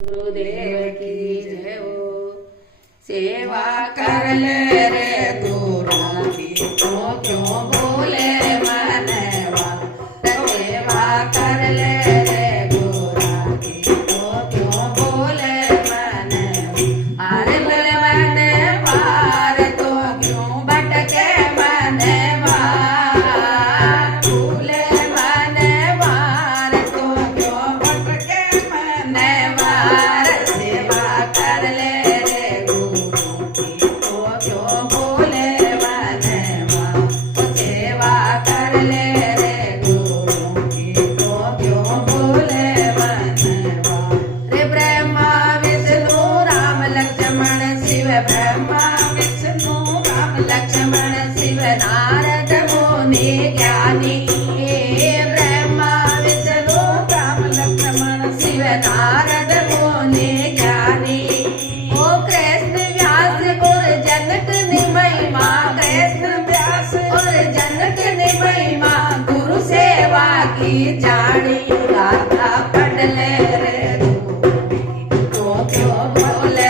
गुरुदेव की जय हो। सेवा कर ले रे गुरु की तो क्यों बोले मनवा, सेवा कर ले रे गुरु की तो क्यों बोले मनवा। अरे बोले मनवा तो क्यों भटके मनवा, बोले मनवा तो क्यों भटके मनवा। ब्रह्मा विष्णु राम लक्ष्मण शिव नारद मुनि ज्ञानी। ब्रह्मा विष्णु राम लक्ष्मण शिव नारद मुनि ज्ञानी। ओ कृष्ण व्यास और जनक ने महिमा, कृष्ण व्यास और जनक ने महिमा, गुरु सेवा की जानी। गाथा पढ़ ले रे तो क्यों बोले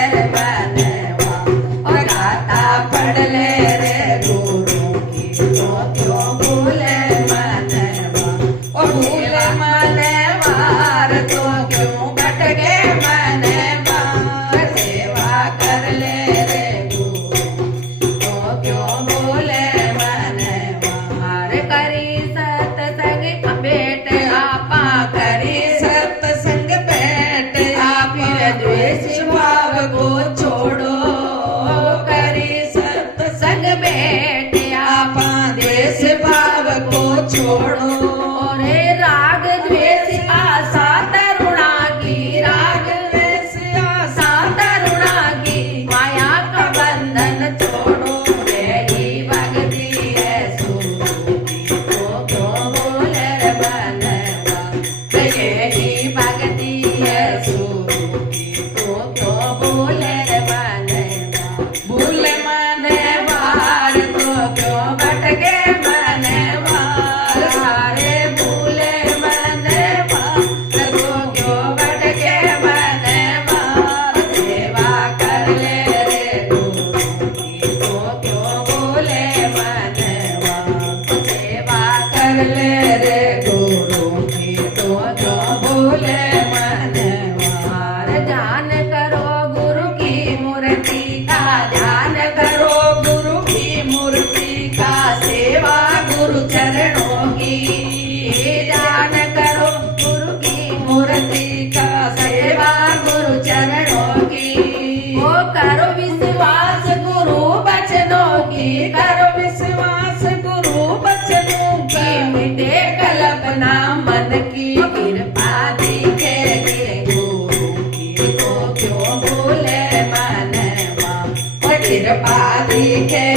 पढ़ ले रे गुरु की तो क्यों भूले मनवा। और भूले मनवार तो क्यों भटके मनवा। सेवा कर ले रे गुरु तो क्यों भूले मनवा। हर करी सत्संग बेट आपा, करी सत्संग बेट आप, द्वेष भाव को छोड़ो। बेटे आपा द्वेष भाव को छोड़ो। रे राग द्वेष आशा तरुणा की, राग द्वेष आशा तरुणा की, माया का बंधन छोड़ो। यही भक्ति है सुरुचि तो क्यों बोले बनवा। यही भक्ति है सुरुचि तो क्यों बोले बनवा। भूले चरणों की ध्यान करो, गुरु की मूर्ति का सेवा गुरु चरणों की। वो करो विश्वास गुरु वचनों की, करो विश्वास गुरु वचनों की। मिटे कल्पना मन की, कृपा दिखे गुरु की तो क्यों भूले मनवा। कृपा दिखे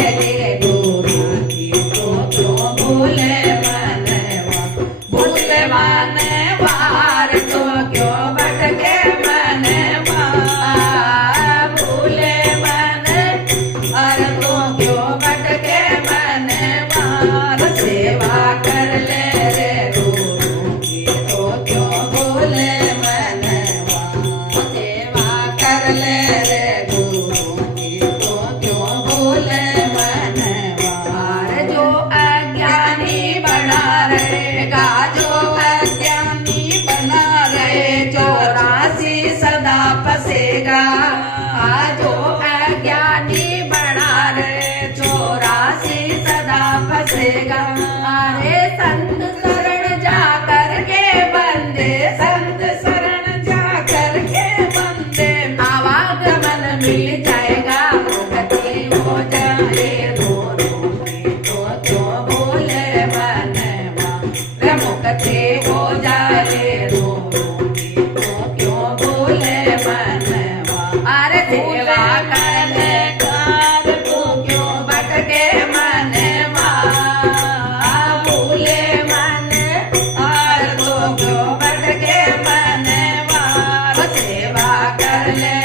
गुरु की तो क्यों भूले मनवा। भूले मनवार तो क्यों भटके मनवा। भूले मनवार तो क्यों भटके मनवा। सेवा कर ले रे गुरु की तो क्यों भूले मनवा। सेवा कर ले रे गुरु की तो क्यों भूले मनवा। जो अज्ञानी बना रहेगा, जो अज्ञानी बना रहे, 84 सदा फंसेगा। जो अज्ञानी बना रहे, 84 सदा फंसेगा। अरे संत शरण जा करके बंदे, संत शरण जा करके बंदे, आवागमन मिल जाएगा। मुक्ति हो जाए दोनों की तो क्यों बोले मनवा। मुक्ति हो जाए दोनों की तो क्यों बोले मनवा। अरे सेवा करने कार तो क्यों भटके मनवा। भूले मन और तो क्यों भटके मनवा। सेवा कर ले